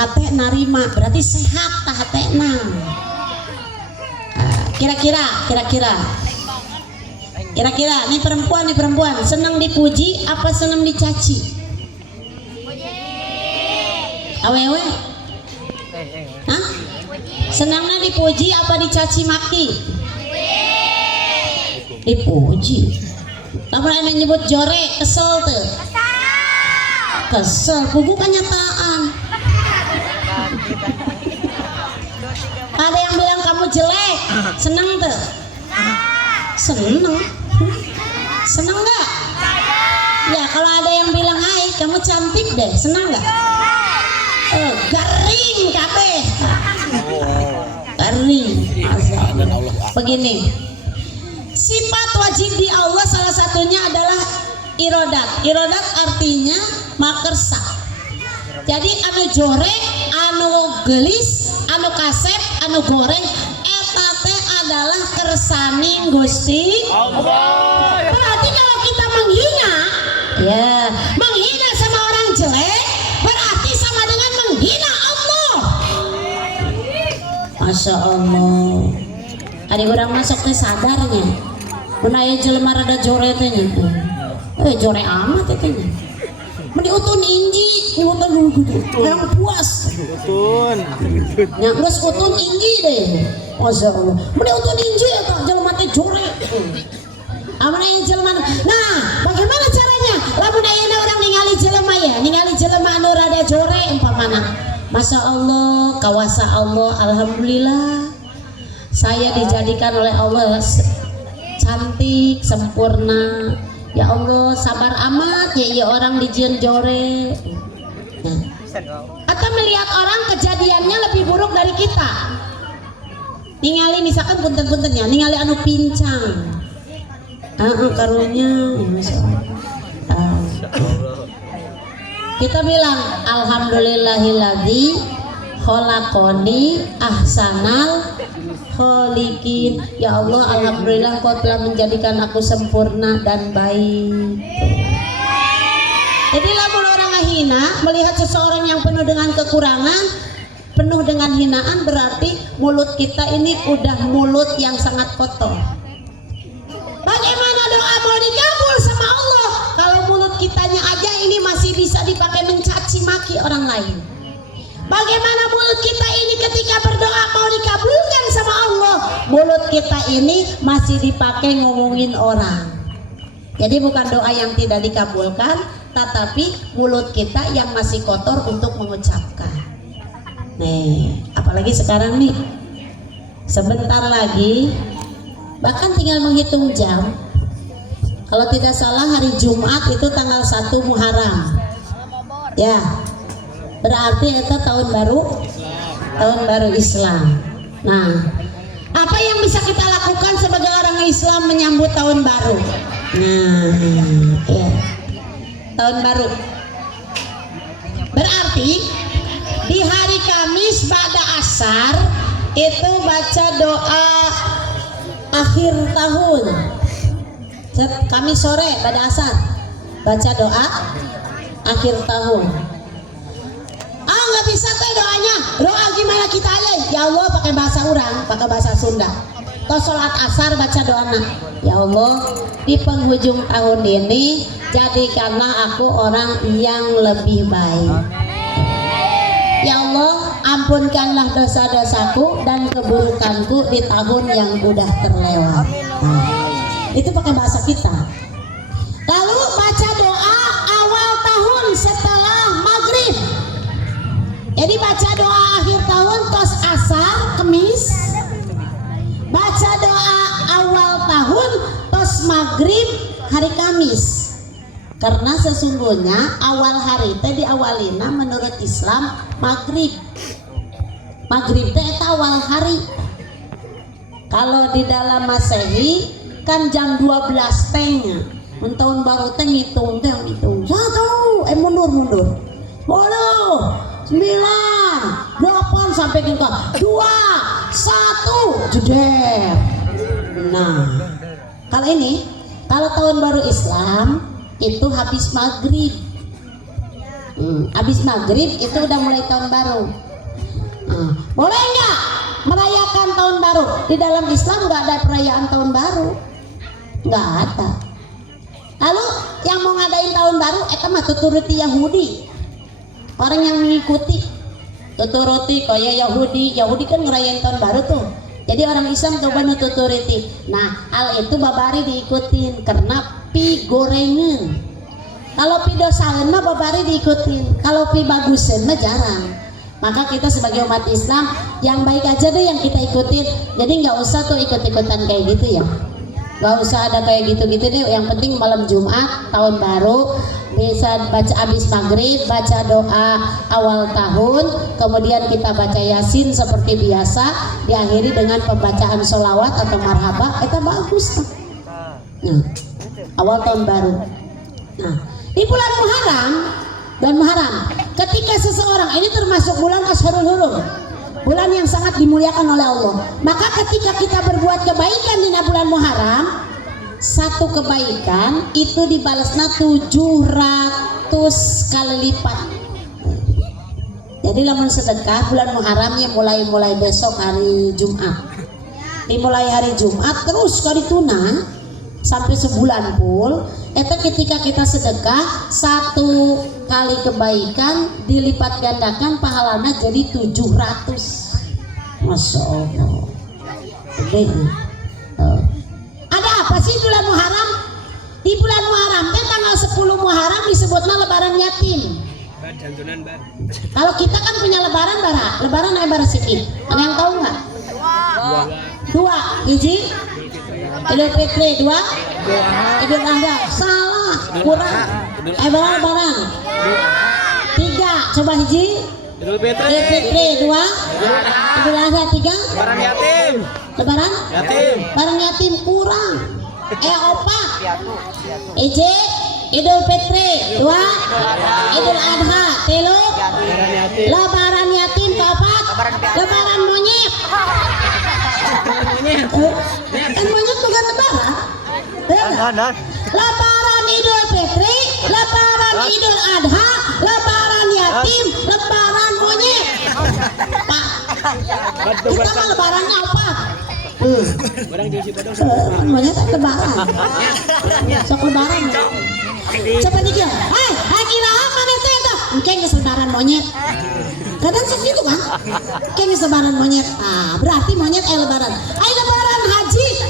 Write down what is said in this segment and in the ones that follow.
hate narima berarti sehat tah hatena. Kira-kira nih perempuan senang dipuji apa senang dicaci? Awewe? Hah? Senangnya dipuji apa dicaci maki? Dipuji. Lamun anu nyebut jore kesel tuh. Kesel, pugu kenyataan. Ada yang bilang kamu jelek, seneng tuh? Seneng nggak? Ya kalau ada yang bilang hai kamu cantik deh, seneng nggak? Garing kabeh. Garing. Begini, sifat wajib di Allah salah satunya adalah irodat artinya makersa. Jadi anu jorek, anu gelis, anu kasep, anu goreng eta teh adalah kersaning Gusti Allah. Berarti kalau kita menghina sama orang jelek berarti sama dengan menghina Allah. Masya Allah. Ada orang masuk ke sadarnya. Menaya jelema rada jore teh nya. Jore amat teh nya. Meni utun inji, utun yang puas. Utun. Nya geus utun inji deh. Masya Allah. Meni utun inji eta jelema teh jore. Amana yang jelema. Nah, bagaimana caranya? Lamun ayeuna orang ningali jelema anu rada jore umpamana. Masya Allah, kawasa Allah, alhamdulillah. Saya dijadikan oleh Allah cantik, sempurna. Ya Allah, sabar amat ya orang dijieun jore. Nah. Atau melihat orang kejadiannya lebih buruk dari kita. Ningali misalkan punten-puntennya, ningali anu pincang. Karunya ya Masya Allah. Kita bilang alhamdulillahilladzi khalaqani ahsanal khaliqin. Ya Allah, alhamdulillah Kau telah menjadikan aku sempurna dan baik. Jadi lamun orang hina melihat seseorang yang penuh dengan kekurangan, penuh dengan hinaan, berarti mulut kita ini udah mulut yang sangat kotor. Bagaimana doa mau dikabul sama Allah kalau mulut kitanya aja ini masih bisa dipakai mencaci maki orang lain? Bagaimana mulut kita ini ketika berdoa mau dikabulkan sama Allah, mulut kita ini masih dipakai ngomongin orang. Jadi bukan doa yang tidak dikabulkan, tetapi mulut kita yang masih kotor untuk mengucapkan. Nih, apalagi sekarang nih, sebentar lagi, bahkan tinggal menghitung jam. Kalau tidak salah hari Jumat itu tanggal 1 Muharram. Ya. Berarti itu tahun baru Islam. Nah, apa yang bisa kita lakukan sebagai orang Islam menyambut tahun baru? Nah, ya, tahun baru. Berarti di hari Kamis pada asar itu baca doa akhir tahun. Kamis sore pada asar baca doa akhir tahun. Nggak bisa teh doanya. Doa gimana kita aja? Ya Allah pakai bahasa orang, pakai bahasa Sunda. Tos sholat asar baca doa. Ya Allah, di penghujung tahun ini jadikanlah aku orang yang lebih baik. Ya Allah, ampunkanlah dosa-dosaku dan keburukanku di tahun yang udah terlewat. Nah, itu pakai bahasa kita. Lalu baca doa awal tahun setelah maghrib. Jadi baca doa akhir tahun tos asar Kamis, baca doa awal tahun tos maghrib hari Kamis. Karena sesungguhnya awal hari teh diawalina menurut Islam maghrib. Maghrib teh eta awal hari. Kalau di dalam Masehi kan jam 12 tengnya. Tahun baru teh ngitung. 1 mundur. 10 9 8 sampai ke 2 1 jeder. Nah, kalau tahun baru Islam itu habis maghrib. Habis maghrib itu udah mulai tahun baru. Boleh nggak merayakan tahun baru? Di dalam Islam nggak ada perayaan tahun baru, nggak ada. Lalu yang mau ngadain tahun baru itu mah tuturuti Yahudi, orang yang mengikuti tuturuti kayak Yahudi kan ngerayain tahun baru tuh. Jadi orang Islam coba nuturuti. Nah hal itu babari diikutin karena pi gorengan. Kalau pi dosaen mah babari diikutin, kalau pi bagusen mah jarang. Maka kita sebagai umat Islam yang baik aja deh yang kita ikutin. Jadi nggak usah tuh ikut-ikutan kayak gitu ya, nggak usah ada kayak gitu-gitu deh. Yang penting malam Jumat tahun baru bisa baca abis maghrib, baca doa awal tahun, kemudian kita baca yasin seperti biasa, diakhiri dengan pembacaan sholawat atau marhabah. Itu bagus. Nah, awal tahun baru. Nah, di bulan Muharram, ketika seseorang, ini termasuk bulan Ashhurul Hurum, bulan yang sangat dimuliakan oleh Allah, maka ketika kita berbuat kebaikan di bulan Muharram, satu kebaikan itu dibalasnya 700 kali lipat. Jadi lamun sedekah bulan Muharramnya mulai besok hari Jumat, dimulai hari Jumat terus kali tuna sampai sebulan full. Itu ketika kita sedekah satu kali kebaikan dilipat gandakan pahalanya jadi 700. Masya Allah. Ada apa sih bulan Muharram? Di bulan Muharram tanggal 10 Muharram disebutnya lebaran yatim. Kalau kita kan punya lebaran lebaran lebaran sedikit. Ada yang tahu nggak? Dua. Hiji Idul Fitri, dua Idul Adha. Salah, kurang. Lebaran. Tiga, coba hiji Idul Fitri, dua Idul Adha, tiga lebaran yatim, kurang. Opat. Hiji Idul Fitri, dua Idul Adha, tilu lebaran yatim, keempat lebaran monyet. Kan monyet bukan lebaran. Lebaran Idul Fitri, lebaran Idul Adha, lebaran yatim, lebaran monyet. Pak, kita mah lebarannya apa? Monyet lebaran. Sok lebaran. Coba dia. Hai kira mana teh eta? Engke geus lebaran monyet. Kadang segitu kan? Engke geus lebaran monyet. Berarti monyet lebaran.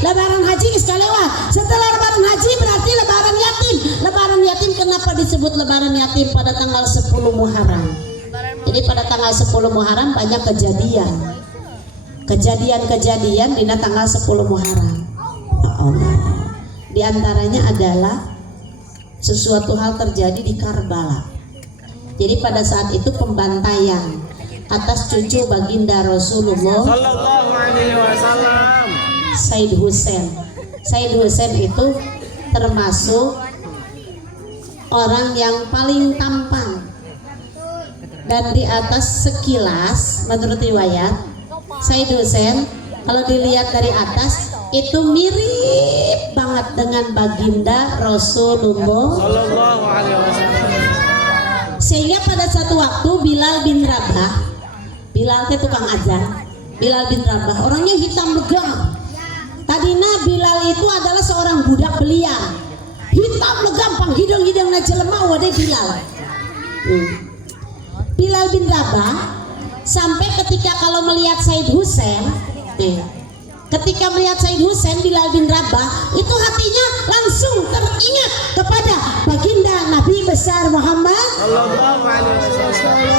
Lebaran haji geus kalewat. Setelah lebaran haji berarti lebaran yatim. Lebaran yatim kenapa disebut lebaran yatim pada tanggal 10 Muharram? Jadi pada tanggal 10 Muharram banyak kejadian di tanggal 10 Muharram. Ya Allah. Di antaranya adalah sesuatu hal terjadi di Karbala. Jadi pada saat itu pembantaian atas cucu baginda Rasulullah sallallahu alaihi wasallam, Said Husain itu termasuk orang yang paling tampan, dan di atas sekilas menurut riwayat Said Husain kalau dilihat dari atas itu mirip banget dengan baginda Rasulullah sallallahu alaihi wasallam. Sehingga pada satu waktu Bilal bin Rabah, Bilal itu tukang azan, Bilal bin Rabah orangnya hitam legam. Tadina Bilal itu adalah seorang budak belia, hitam legam, panghidung-hidung na jelema wade Bilal. Bilal bin Rabah sampai ketika kalau melihat Said Husain, ketika melihat Said Husain, Bilal bin Rabah itu hatinya langsung teringat kepada baginda Nabi besar Muhammad sallallahu alaihi wasallam,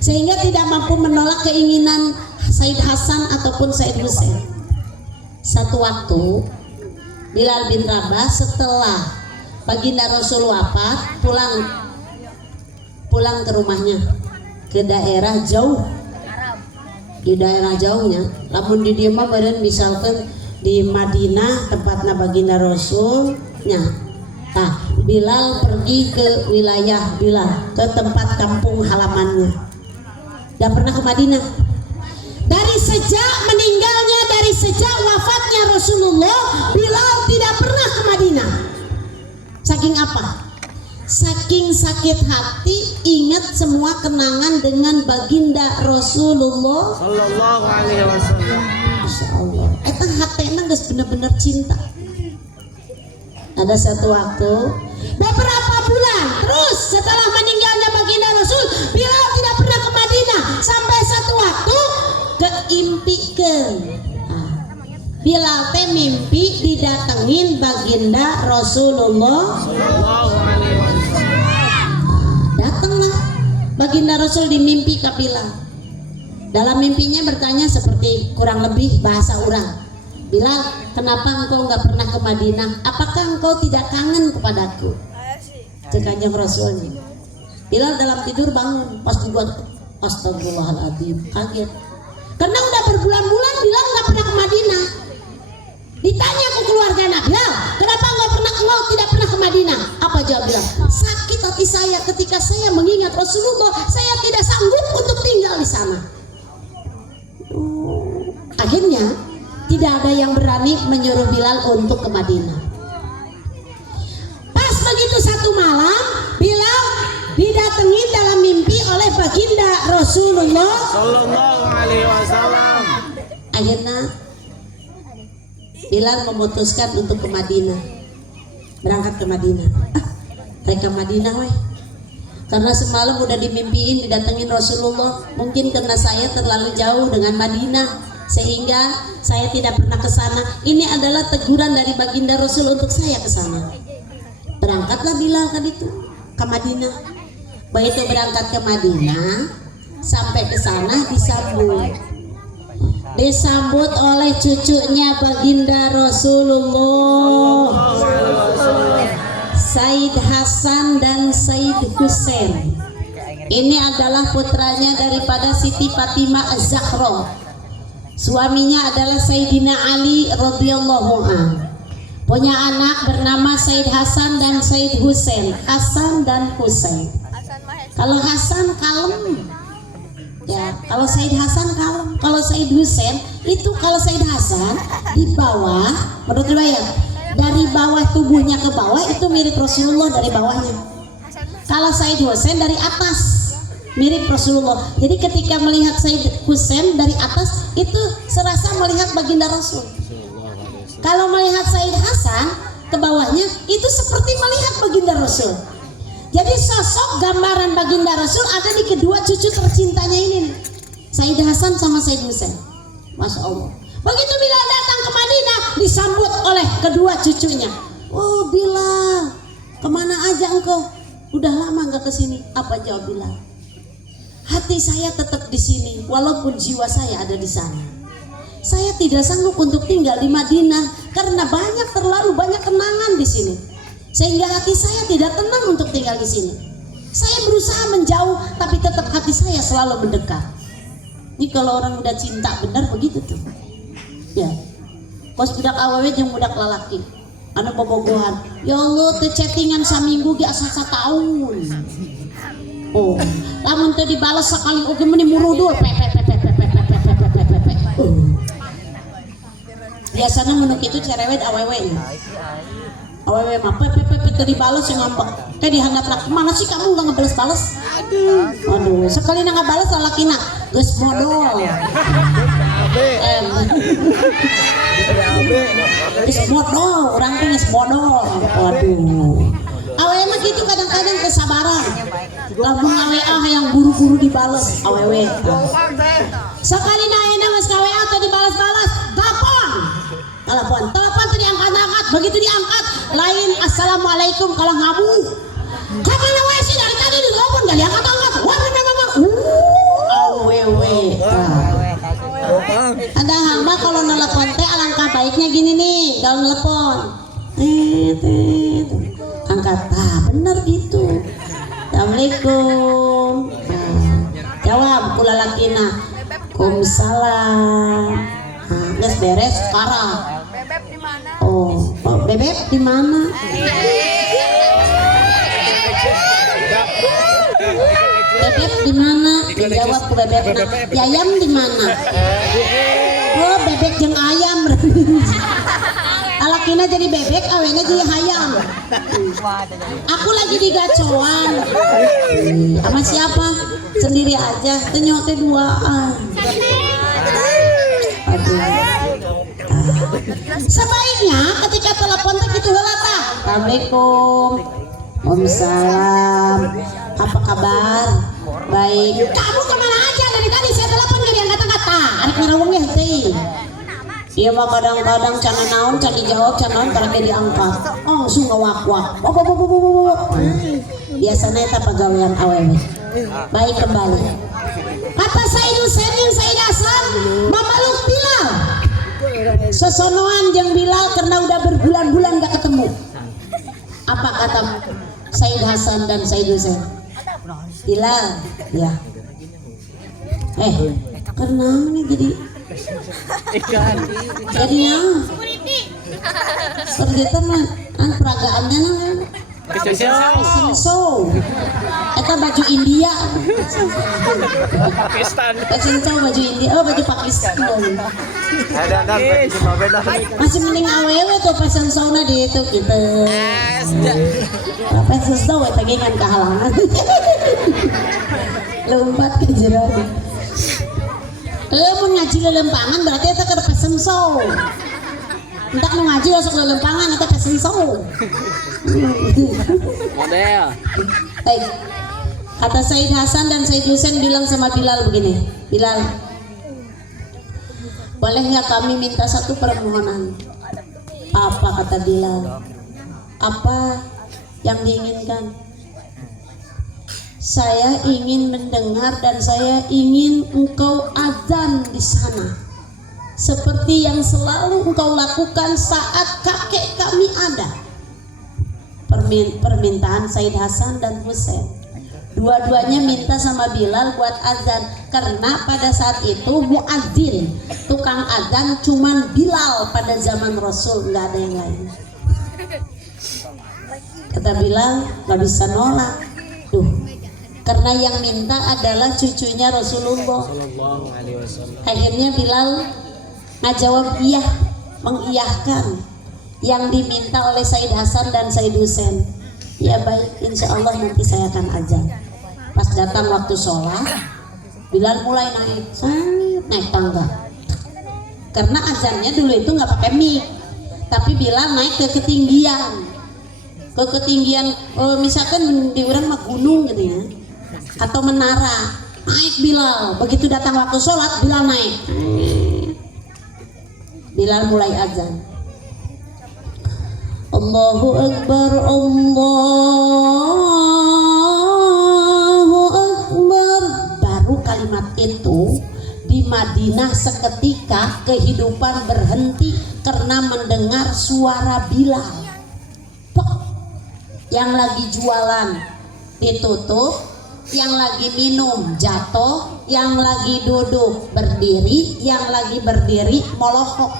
sehingga tidak mampu menolak keinginan Said Hasan ataupun Said Husain. Satu waktu Bilal bin Rabah setelah baginda Rasul wafat pulang ke rumahnya, ke daerah jauh, di daerah jauhnya. Lamun di dieu mah meureun misalkan di Madinah tempatna baginda Rasulnya. Nah, Bilal pergi ke wilayah Bilal, ke tempat kampung halamannya. Dan pernah ke Madinah. Dari sejak wafatnya Rasulullah, Bilal tidak pernah ke Madinah. Saking apa? saking sakit hati ingat semua kenangan dengan baginda Rasulullah Sallallahu alaihi wasallam. Masya Allah, eta hatena geus bener-bener cinta. Ada satu waktu beberapa bulan terus setelah meninggalnya baginda Rasul, Bilal tidak pernah ke Madinah sampai satu waktu keimpikeun. Bilal teh mimpi didatengin baginda Rasulullah. Sallallahu alaihi wasallam. Datanglah baginda Rasul di mimpi ke Bilal. Dalam mimpinya bertanya seperti kurang lebih bahasa orang. Bilal, kenapa engkau nggak pernah ke Madinah? Apakah engkau tidak kangen kepadaku? Cek Kanjeng Rasul. Bilal dalam tidur bangun, pas dibuat astagfirullahaladzim, kaget. Karena udah berbulan-bulan Bilal nggak pernah ke Madinah. Ditanya ke keluarga Bilal, kenapa engkau tidak pernah ke Madinah? Apa jawab Bilal? Sakit hati saya ketika saya mengingat Rasulullah, saya tidak sanggup untuk tinggal di sana. Akhirnya tidak ada yang berani menyuruh Bilal untuk ke Madinah. Pas begitu satu malam Bilal didatangi dalam mimpi oleh baginda Rasulullah Sallallahu alaihi wasallam. Akhirnya Bilal memutuskan untuk ke Madinah, berangkat ke Madinah. Mereka Madinah weh. Karena semalam udah dimimpiin didatengin Rasulullah, mungkin karena saya terlalu jauh dengan Madinah sehingga saya tidak pernah ke sana. Ini adalah teguran dari baginda Rasul untuk saya ke sana. Berangkatlah Bilal ke Madinah. Begitu berangkat ke Madinah, sampai ke sana disambut oleh cucunya baginda Rasulullah, Said Hasan dan Said Husain. Ini adalah putranya daripada Siti Fatimah Az-Zahra. Suaminya adalah Sayyidina Ali radhiyallahu anhu. Punya anak bernama Said Hasan dan Said Husain. Hasan dan Husain. Kalau Hasan kalem, ya. Kalau Said Hasan kalem. Kalau Said Husain itu, kalau Said Hasan di bawah, menurut riwayat, dari bawah tubuhnya ke bawah itu mirip Rasulullah dari bawahnya. Kalau Said Husain dari atas mirip Rasulullah. Jadi ketika melihat Said Husain dari atas itu serasa melihat baginda Rasul. Kalau melihat Said Hasan ke bawahnya itu seperti melihat baginda Rasul. Jadi sosok gambaran baginda Rasul ada di kedua cucu tercintanya ini, Said Hasan sama Said Husain. Masya Allah. Begitu Bilal datang ke Madinah disambut oleh kedua cucunya. Oh Bilal, kemana aja engkau? Udah lama nggak kesini. Apa jawab Bilal? Hati saya tetap di sini, walaupun jiwa saya ada di sana. Saya tidak sanggup untuk tinggal di Madinah karena terlalu banyak kenangan di sini, sehingga hati saya tidak tenang untuk tinggal di sini. Saya berusaha menjauh, tapi tetap hati saya selalu mendekat. Ini kalau orang udah cinta benar begitu tuh. Ya, pos budak awewe jeung budak lalaki, anu bobogohan. Ya Allah, teu chattingan saminggu ge asa sataun. Oh, lamun teu dibales sakali oge meni murudul biasana menuk itu cerewet awewe mah teu dibales yang ngambek teh dihandapna kemana sih kamu nggak ngebales-bales. Aduh sekali na ngabales lalakina geus modal geus modal urang teh geus modal. Waduh awewe mah gitu kadang-kadang kesabaran. Lamun WA yang buru-buru dibales awewe. Sekali naena geus ka WA teh dibales-bales, telepon teh diangkat-angkat. Begitu diangkat, lain assalamualaikum kalau ngabu. Kamana wae sih dari tadi ditelepon gak diangkat-angkat. Wah memang awewe. Ada hamba kalau nelpon teh alangkah baiknya gini nih, kalau nelpon. Angkat, bener gitu. Assalamualaikum. Jawab kula lakina. Waalaikumsalam. Geus beres parah. Bebek di mana? Oh, bebek di mana? Bebek di mana? Dijawab ku bebekna. Yayam di mana? Oh, bebek jeung ayam. Alak lakina jadi bebek, awena jadi hayam. Aku lagi di gacoan. Sama siapa? Sendiri aja. Ternyata duaan. Aduh. Sebaiknya ketika telepon teh gitu heula tah. Assalamualaikum. Waalaikumsalam. Apa kabar? Baik. Kamu kemana aja dari tadi? Saya telepon gak diangkat-angkat. Arek ngerawung ya teh. Iya mah kadang-kadang cana naon, cana dijawab, cana naon karena diangkat. Oh, langsung ngawak-wak. Biasanya eta pegawaian awewe. Baik kembali. Kata Said Husain yang Said Hasan, mamaluk Bilal. Sesonoan jeung Bilal karena udah berbulan-bulan gak ketemu. Apa kata Said Hasan dan Said Husain? Bilal, ya. Karena ini jadi jadinya ternyata mah peragaannya so eta baju India Pakistan. baju India, baju Pakistan Ada masih mending awewe tuh fashion show-na di itu gitu fashion show eta ge ngan kahalangan lompat ke jero mun ngaji lelempangan berarti eta keur fashion show. Entak nu ngaji masuk lelempangan eta fashion show. Model. Baik. Kata Said Hasan dan Said Husain bilang sama Bilal begini, Bilal, boleh nggak kami minta satu permohonan? Apa kata Bilal? Apa yang diinginkan? Saya ingin mendengar dan saya ingin engkau azan di sana seperti yang selalu engkau lakukan saat kakek kami ada. Permintaan Said Hasan dan Husain. Dua-duanya minta sama Bilal buat azan karena pada saat itu muadzin, tukang azan cuman Bilal pada zaman Rasul, nggak ada yang lain. Kata Bilal nggak bisa nolak. Tuh. Karena yang minta adalah cucunya Rasulullah. Akhirnya Bilal ngajawab iya, mengiyahkan yang diminta oleh Said Hasan dan Said Husain. Ya baik, insya Allah nanti saya akan azan. Pas datang waktu sholat, Bilal mulai naik tangga. Karena azannya dulu itu nggak pakai mic, tapi Bilal naik ke ketinggian, misalkan di orang mah gunung gitu ya. Atau menara, naik Bilal. Begitu datang waktu sholat, Bilal naik. Bilal mulai azan. Allahu Akbar, Allahu Akbar. Baru kalimat itu di Madinah seketika kehidupan berhenti karena mendengar suara Bilal. Yang lagi jualan ditutup, yang lagi minum jatuh, yang lagi duduk berdiri, yang lagi berdiri molokok.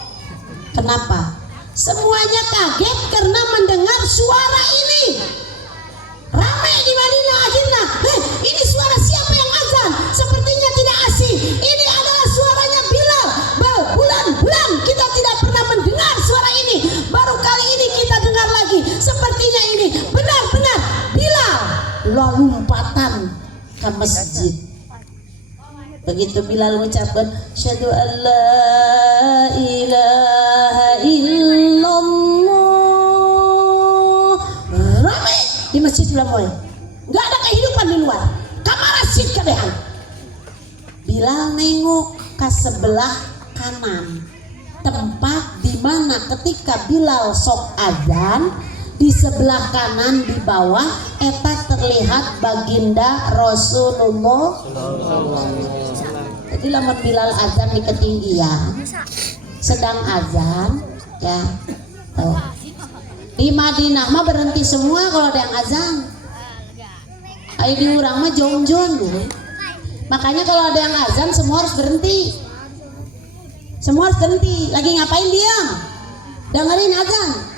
Kenapa? Semuanya kaget karena mendengar suara ini. Ramai di Madinah akhirnya. Ini suara siapa yang azan? Sepertinya tidak asing. Ini adalah suaranya Bilal. Bulan-bulan kita tidak pernah mendengar suara ini. Baru kali ini kita dengar lagi. Sepertinya ini benar-benar Bilal. Lalu lompatan ke masjid. Begitu Bilal mengucapkan syahadu an la ilaha illallah, ramai di masjid Lamoy. Nggak ada kehidupan di luar. Kamar asyik kabehan. Bilal nengok ke sebelah kanan, tempat di mana ketika Bilal sok azan, di sebelah kanan di bawah eta terlihat baginda Rasulullah. Jadi lamun Bilal azan di ketinggian, sedang azan ya. Tuh. Di Madinah mah berhenti semua kalau ada yang azan. Ayo di urang mah jong-jong dulu. Makanya kalau ada yang azan semua harus berhenti. Semua harus berhenti. Lagi ngapain diam? Dengerin azan.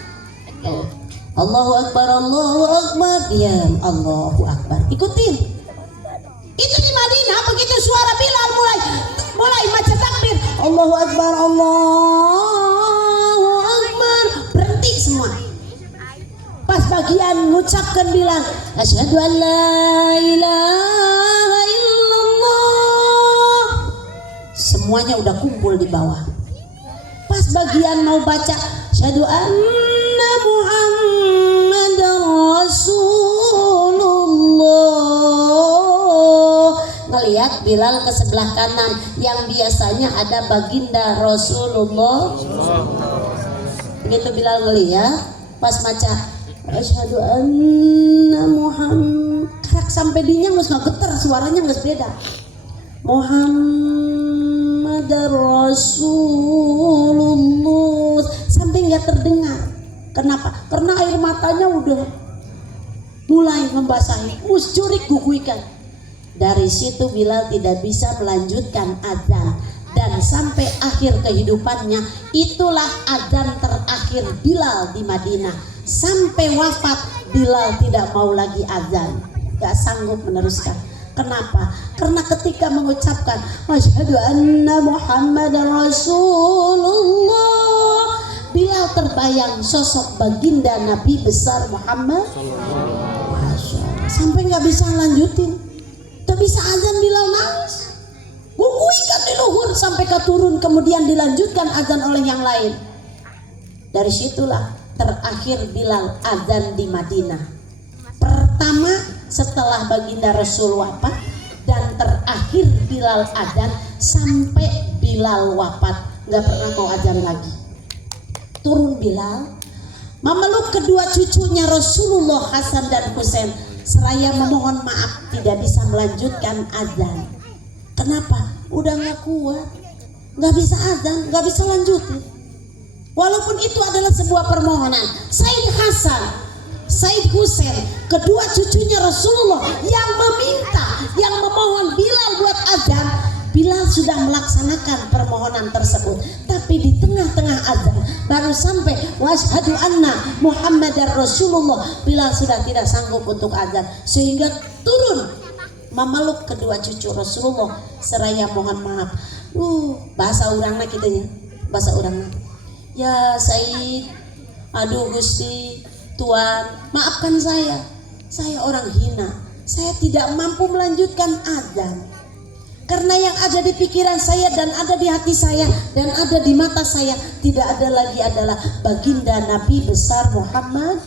Tuh. Allahu Akbar, Allahu Akbar, diam, Allahu Akbar, ikutin. Itu di Madinah. Begitu suara Bilal mulai macam takbir, Allahu Akbar, Allahu Akbar, berhenti Pas bagian mengucapkan Bilal, asyhadu an la ilaha illallah, semuanya udah kumpul di bawah. Pas bagian mau baca asyhadu anna muhammadar rasulullah, ngelihat Bilal ke sebelah kanan yang biasanya ada baginda Rasulullah. Begitu Bilal ngelihat, pas baca asyhadu anna muhammad, karak sampai dinya nggak geter, suaranya nggak beda. Muhammadar Rasulullah sampai nggak terdengar. Kenapa? Karena air matanya udah mulai membasahi, musjurik guguikan. Dari situ Bilal tidak bisa melanjutkan azan, dan sampai akhir kehidupannya itulah azan terakhir Bilal di Madinah. Sampai wafat Bilal tidak mau lagi azan, gak sanggup meneruskan. Kenapa? Karena ketika mengucapkan asyhadu anna muhammadar rasulullah, Bilal terbayang sosok baginda Nabi besar Muhammad. Sampai gak bisa lanjutin, tak bisa azan, Bilal nangis. Bukuikan di luhur sampai keturun, kemudian dilanjutkan azan oleh yang lain. Dari situlah terakhir Bilal azan di Madinah. Pertama setelah baginda Rasul wafat, dan terakhir Bilal azan sampai Bilal wafat, nggak pernah mau azan lagi. Turun Bilal memeluk kedua cucunya Rasulullah Hasan dan Husain, seraya memohon maaf tidak bisa melanjutkan azan. Kenapa? Udah nggak kuat, nggak bisa azan, nggak bisa lanjutin. Walaupun itu adalah sebuah permohonan. Said Hasan, Said Husain, kedua cucunya Rasulullah yang meminta, yang memohon Bilal buat azan. Bilal sudah melaksanakan permohonan tersebut, tapi di tengah-tengah azan baru sampai wasyhadu anna Muhammadar Rasulullah, Bilal sudah tidak sanggup untuk azan, sehingga turun memeluk kedua cucu Rasulullah seraya mohon maaf. Bahasa urangna kitanya, bahasa urangna. Ya Said, aduh Gusti, Tuan, maafkan saya orang hina, saya tidak mampu melanjutkan azan. Karena yang ada di pikiran saya dan ada di hati saya dan ada di mata saya tidak ada lagi adalah baginda Nabi besar Muhammad.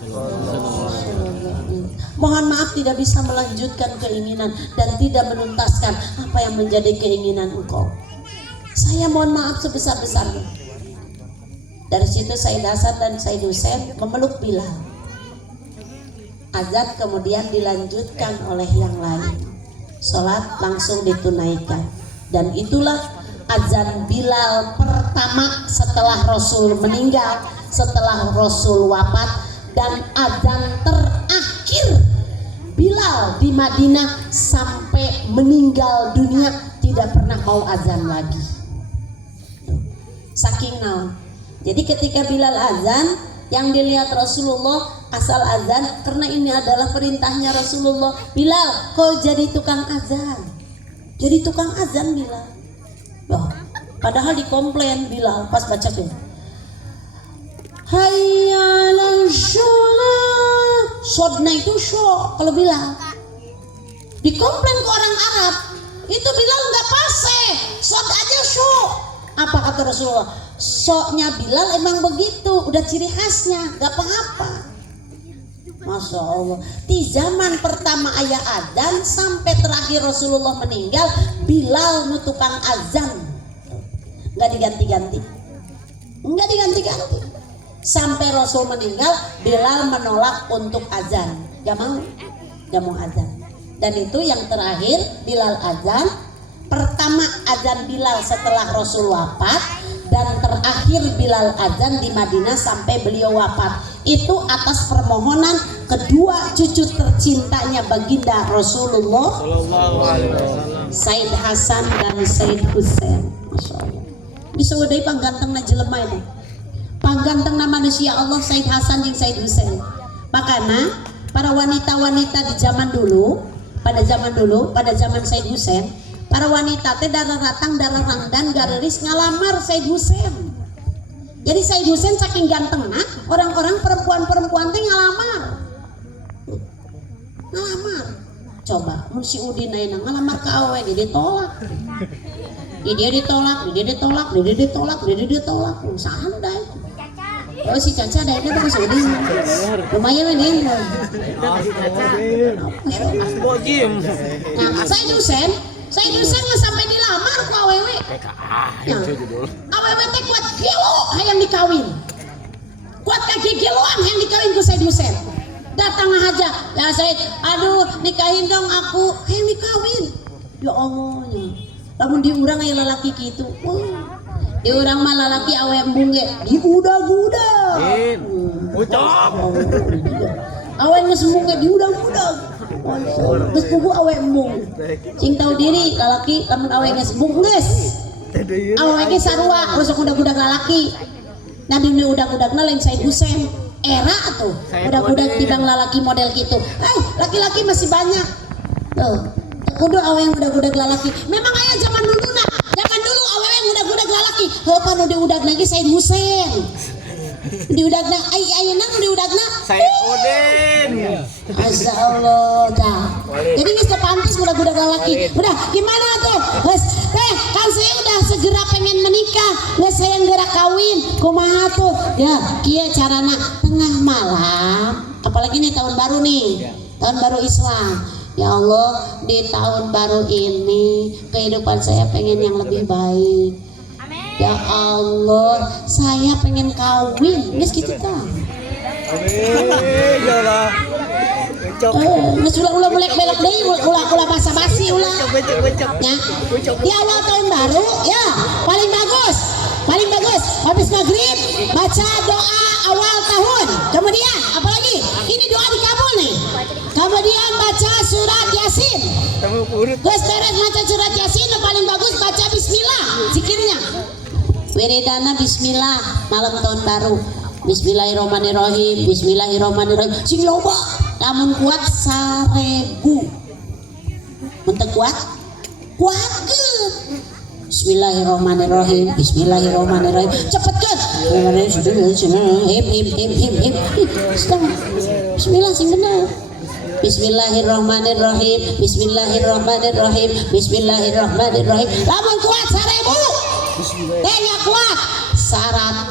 Mohon maaf tidak bisa melanjutkan keinginan dan tidak menuntaskan apa yang menjadi keinginan engkau. Saya mohon maaf sebesar-besarnya. Dari situ Said Hasan dan Said Husain memeluk Bilal. Azan kemudian dilanjutkan oleh yang lain. Sholat langsung ditunaikan. Dan itulah azan Bilal pertama setelah Rasul meninggal, setelah Rasul wafat, dan azan terakhir Bilal di Madinah sampai meninggal dunia tidak pernah mau azan lagi. Saking naon. Jadi ketika Bilal azan, yang dilihat Rasulullah asal azan, karena ini adalah perintahnya Rasulullah. Bilal, kau jadi tukang azan. Jadi tukang azan Bilal. Loh, padahal dikomplain Bilal pas baca tuh. Hayya 'alal sholat. Sodna itu show kalau Bilal. Dikomplain ke orang Arab, itu Bilal nggak fasih, sod aja show. Apa kata Rasulullah? Soknya Bilal emang begitu, udah ciri khasnya, gak apa-apa. Masya Allah, di zaman pertama ayah azan sampai terakhir Rasulullah meninggal, Bilal tukang azan, gak diganti-ganti, gak diganti-ganti. Sampai Rasul meninggal, Bilal menolak untuk azan, gak mau azan. Dan itu yang terakhir Bilal azan. Pertama azan Bilal setelah Rasul wafat, dan terakhir Bilal azan di Madinah sampai beliau wafat. Itu atas permohonan kedua cucu tercintanya baginda Rasulullah, Said Hasan dan Said Husain. Masya Allah. Bisa udah pangganteng na jelema itu, pangganteng na manusia Allah Said Hasan dan Said Husain. Makanya para wanita-wanita di zaman dulu, pada zaman Said Husain, para wanita teh darah ratang, darah rangdan, garis ngalamar Said Husain. Jadi Said Husain saking gantengna, orang-orang perempuan-perempuan teh ngalamar. Ngelamar. Coba mun si Udin ayeuna ngelamar ka awewe ditolak. Dia ditolak. Santai. Oh si Caca ada ini terus Udin. Lumayan ini. Nah, saya dosen nggak sampai dilamar ku awewe. Nah, awewe teh kuat kilo hayang dikawin. Kuat kaki kiloan hayang dikawin ku saya dosen. Datang aja, ya Said, aduh nikahin dong aku, hayang dikawin. Ya Allah, ya. Lamun di urang aya lalaki gitu. Di urang mah lalaki awe embung ge diudag-udag. Ucap. Awe geus embung ge diudag-udag. Geus pugu awe embung. Sing tahu diri lalaki lamun awe geus embung geus. Awe ge sarua rusuk udag-udag lalaki. Nah di udag-udagna lain Said Husein. Era tuh udah tibang lalaki model gitu. Laki-laki masih banyak tuh kudu awe yang udah lalaki. Memang aya zaman dulu awe yang udah lalaki heupan nu diudag lagi Said Husein diudagna ayeuna nu diudagna Said Udin. Masya Allah dah. Jadi geus pantas udah lalaki. Udah gimana tuh? Geus kan saya udah segera pengen menikah, geus saya geura kawin. Kumaha tuh? Ya, kieu carana tengah malam, apalagi nih tahun baru nih. Tahun baru Islam. Ya Allah, di tahun baru ini kehidupan saya pengen yang lebih baik. Ya Allah, saya pengen kawin. Geus kitu tah. Ya Allah. Geus ulah mulek belok deui, ulah basa-basi ulah. Ya. Di awal tahun baru, ya, paling bagus. Habis maghrib baca doa awal tahun. Kemudian apalagi? Ini doa dikabul nih. Kemudian baca surat Yasin. Terus beres baca surat Yasin, paling bagus baca bismillah, zikirnya. Wiridana bismillah malam tahun baru. Bismillahirrahmanirrahim. Sing loba namun kuat 1000. Mun teu kuat Bismillahirrahmanirrahim. Cepetkeun. Him. Bismillah sing bener. Bismillahirrahmanirrahim. Lamun kuat 1000. Tengah kuat 100.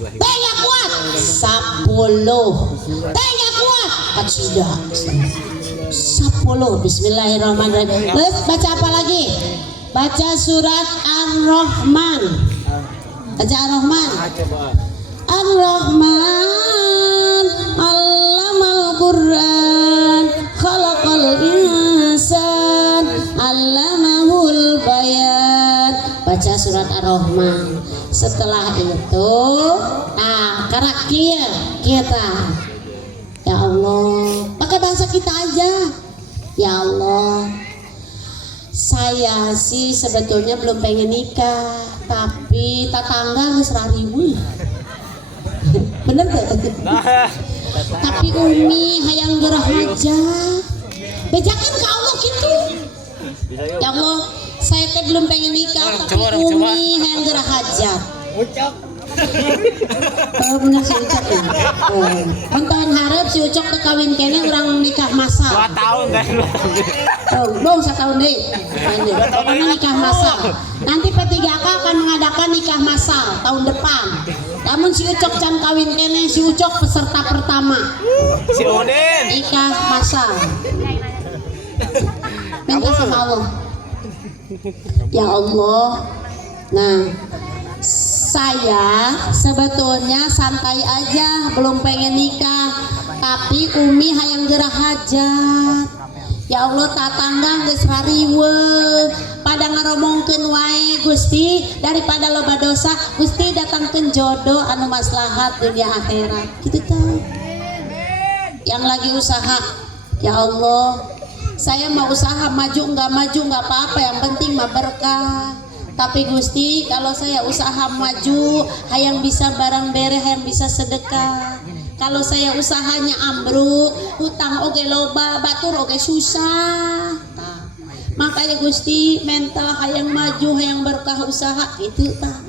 Tengah kuat 10. Tengah kuat kacida 10. Bismillahirrahmanirrahim. Terus baca apa lagi? Baca surat Ar-Rahman. Baca Ar-Rahman. Ar-Rahman Allamal Qur'an Khalaqal insan Allamahul bayan. Baca surat Ar-Rahman. Setelah itu karena kita ya Allah pakai bahasa kita aja. Ya Allah, saya sih sebetulnya belum pengen nikah, tapi tetangga geus rariweuh. Bener gak? Tapi Umi hayang gerah aja. Bejakan ke Allah gitu. Ya Allah, saya teh belum pengen nikah, tapi Umi hayang gerah hajat. Ucap. Bener si Ucap ya. Tahun harap si Ucap teh kawin kene urang nikah masal. 2 tahun kan. Belum 1 tahun deh. Pokoknya nikah masal. Nanti P3K akan mengadakan nikah masal tahun depan. Namun si Ucok can kawin kene, si Ucok peserta pertama. Si Udin. Nikah masal. Minta sama Allah. Ya Allah. Nah, saya sebetulnya santai aja, belum pengen nikah, tapi Umi hayang gerah hajat. Ya Allah, tatangga geus rariweuh, pada ngaromongkeun wae Gusti, daripada loba dosa Gusti datangkeun jodoh anu maslahat dunia akhirat. Kitu tah. Yang lagi usaha, ya Allah, saya mau usaha maju nggak apa-apa, yang penting mah berkah. Tapi Gusti, kalau saya usaha maju, hayang bisa barang bereh, hayang bisa sedekah. Kalau saya usahanya ambruk, hutang oge loba, batur oge susah. Makanya Gusti, mental hayang maju, hayang berkah usaha itu tah.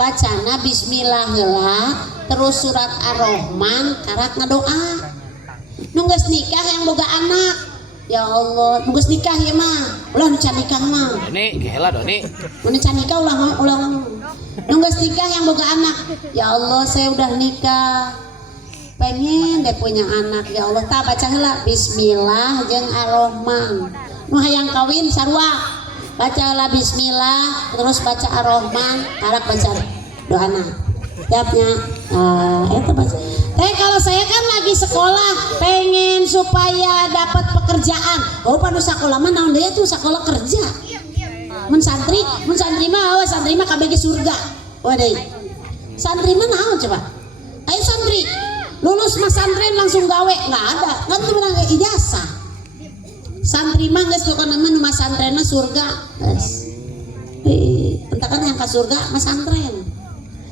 Bacana bismillah heula, terus surat Ar-Rahman karak ngadoa. nunggus nikah yang boga anak. Ya Allah, nunggus nikah ya mah. Ulah nu can nikah mah. Doni, gila Doni. Mun can nikah ulah nunggus nikah yang boga anak. Ya Allah, saya udah nikah. Pengen deh punya anak. Ya Allah, tak baca heula bismillah jeung ar-rahman. Nu hayang kawin sarua. Baca heula bismillah, terus baca ar-rahman, harap baca doana. Tiapnya eta baca. Kalau saya kan lagi sekolah, pengen supaya dapat pekerjaan. Oh, pada sekolah mah naon deui tuh sekolah kerja. Mun santri mah KBG surga. Waduh. Santri mah naon coba? Ayo santri, lulus mas santri langsung gawe, nggak ada. Kan tuh menang ijazah. Santri mah geus pokona mah nu mas santren mah surga. Geus. Entah kan yang ke surga mas santren.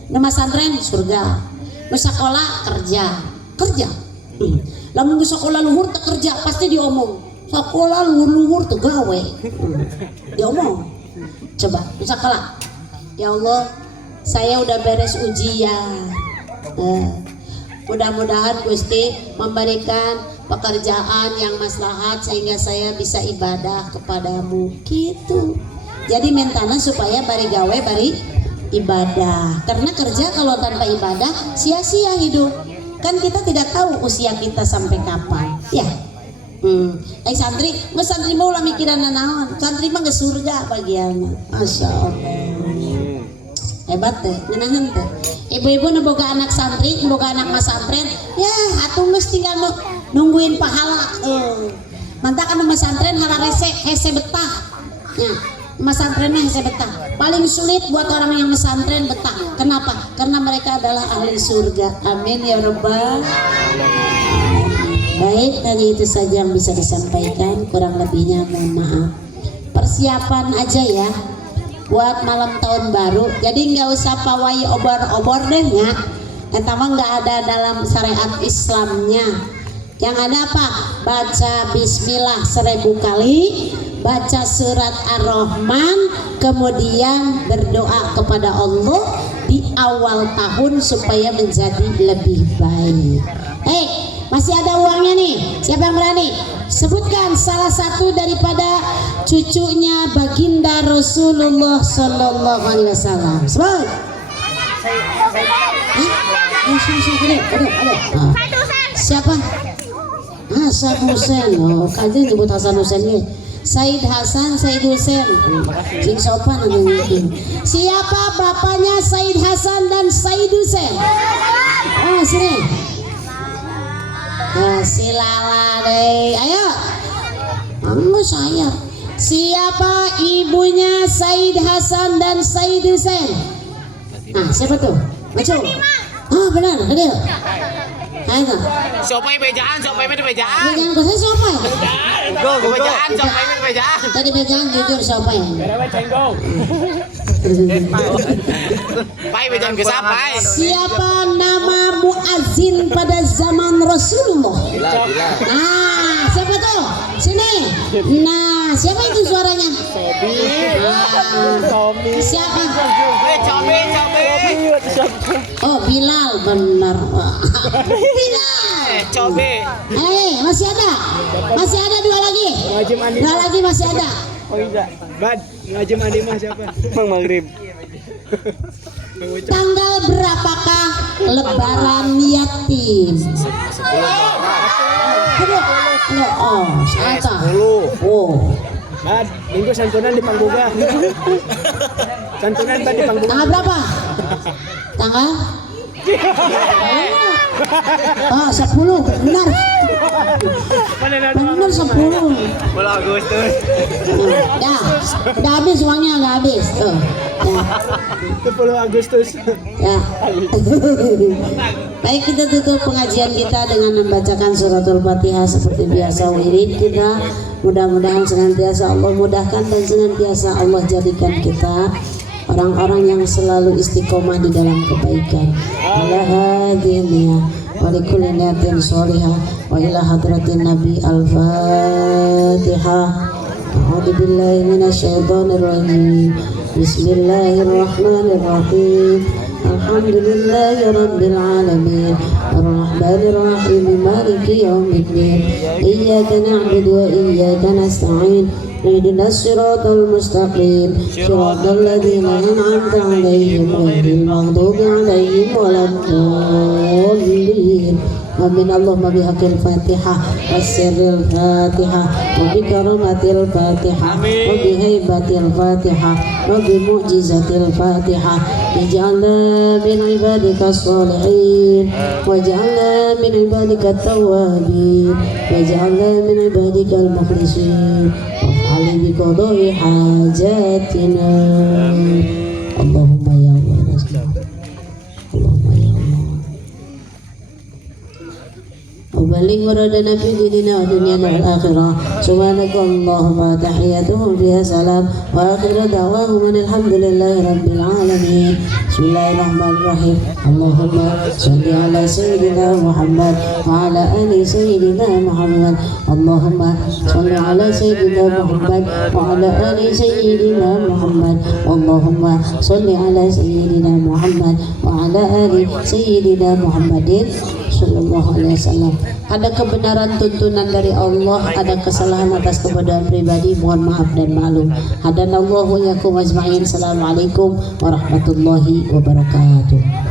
Nu mas santren surga. Nu sekolah kerja. Lamun geus sekolah luhur teu kerja pasti diomong. Sekolah luhur teu gawe. Diomong. Coba nu sekolah. Ya Allah, saya udah beres ujian. Mudah-mudahan Gusti memberikan pekerjaan yang maslahat sehingga saya bisa ibadah kepadamu gitu. Jadi mentana supaya bari gawe bari ibadah, karena kerja kalau tanpa ibadah sia-sia hidup. Kan kita tidak tahu usia kita sampai kapan ya. Santri mau ulah mikiran naon, santri mah ke surga bagiannya. Masya Allah, hebat teh, ngeunangan teh. Ibu-ibu nu boga anak santri, boga anak mas santren, ya atuh geus tinggal nungguin pahala. Mantap kan mas santren hara hese betah. Ya, mas santren hese betah. Paling sulit buat orang yang mesantren betah. Kenapa? Karena mereka adalah ahli surga. Amin ya rabbal. Baik, tadi itu saja yang bisa disampaikan. Kurang lebihnya mohon maaf. Persiapan aja ya buat malam tahun baru. Jadi nggak usah pawai obor-obor deh ya. Eta mah nggak ada dalam syariat Islamnya. Yang ada apa? Baca bismillah 1000 kali, baca surat ar-Rahman, kemudian berdoa kepada Allah di awal tahun supaya menjadi lebih baik. Masih ada uangnya nih. Siapa yang berani? Sebutkan salah satu daripada cucunya baginda Rasulullah Sallallahu Alaihi Wasallam. Sebut. Siapa? Hasan Hussein. Oh, kajian nyebut Hasan Hussein nih. Said Hasan, Said Hussein. Sing sopan namanya. Siapa bapaknya Said Hasan dan Said Hussein? Oh, sini. Silala deh, ayo. Enggak saya. Siapa ibunya Said Hasan dan Said Hussein? Nah, siapa tuh? Maju. Oh, benar, hadir. Ayo. Siapa yang bejaan? Bejaan kok saya siapa? Bejaan, siapa yang bejaan? Tadi bejaan jujur siapa ya? Pai bejaan ke siapa? Siapa nama muazzin pada zaman Rasulullah? Nah, siapa tuh? Sini. Nah, siapa itu suaranya? Siapa? Cobe. Oh, Bilal, benar. Bilal. Cobe. Masih ada? Masih ada dua lagi? Dua lagi masih ada. Oh enggak, Bad, ngajem adi mah siapa? Bang Maghrib. Tanggal berapakah lebaran yatim? Oh, salah. Oh. Bad, minggu santunan di Pangbuga. Santunan Bad di Pangbuga. Tanggal berapa? Tanggal? Oh, 10, benar. Benar 10. Bulan Agustus. Ya, udah habis uangnya, udah habis. Tuh. Ya. 10 Agustus. Ya. Baik, kita tutup pengajian kita dengan membacakan suratul Fatihah seperti biasa wirid kita. Mudah-mudahan senantiasa Allah mudahkan dan senantiasa Allah jadikan kita orang-orang yang selalu istiqomah di dalam kebaikan. Ala hadiniya wa likulli niyatin sholihah wa ila hadratin nabi al-fatihah. A'udzu billahi minasyaitonir rajim. Bismillahirrahmanirrahim. Alhamdulillahi rabbil alamin. الرحمن الرحيم مالك يوم الدين إياك نعبد وإياك نستعين اهدنا الصراط المستقيم صراط الذين أنعمت عليهم غير المغضوب عليهم ولا الضالين آمين. اللهم بحق الفاتحة والسر الفاتحة وبكرامة الفاتحة وبهيبة الفاتحة وبمعجزة الفاتحة اجعلنا من عبادك الصالحين واجعلنا من عبادك التوابين واجعلنا من عبادك المخلصين وافعل بقضاء حاجاتنا اللهم يا الله اللهم يا الله وبلغ مرادنا في ديننا ودنيانا والآخرة سبحانك اللهم تحياتهم فيها سلام وآخر دعواهم أن الحمد لله رب العالمين. بسم الله الرحمن الرحيم. اللهم صل على سيدنا محمد وعلى آل سيدنا محمد. اللهم صل على سيدنا محمد وعلى آل سيدنا محمد. اللهم صل على سيدنا محمد وعلى آل سيدنا محمد sallallahu alaihi wasallam. Ada kebenaran tuntunan dari Allah, ada kesalahan atas kebenaran pribadi, mohon maaf dan maklum. Hadanallahu yakum ajma'in. Assalamualaikum warahmatullahi wabarakatuh.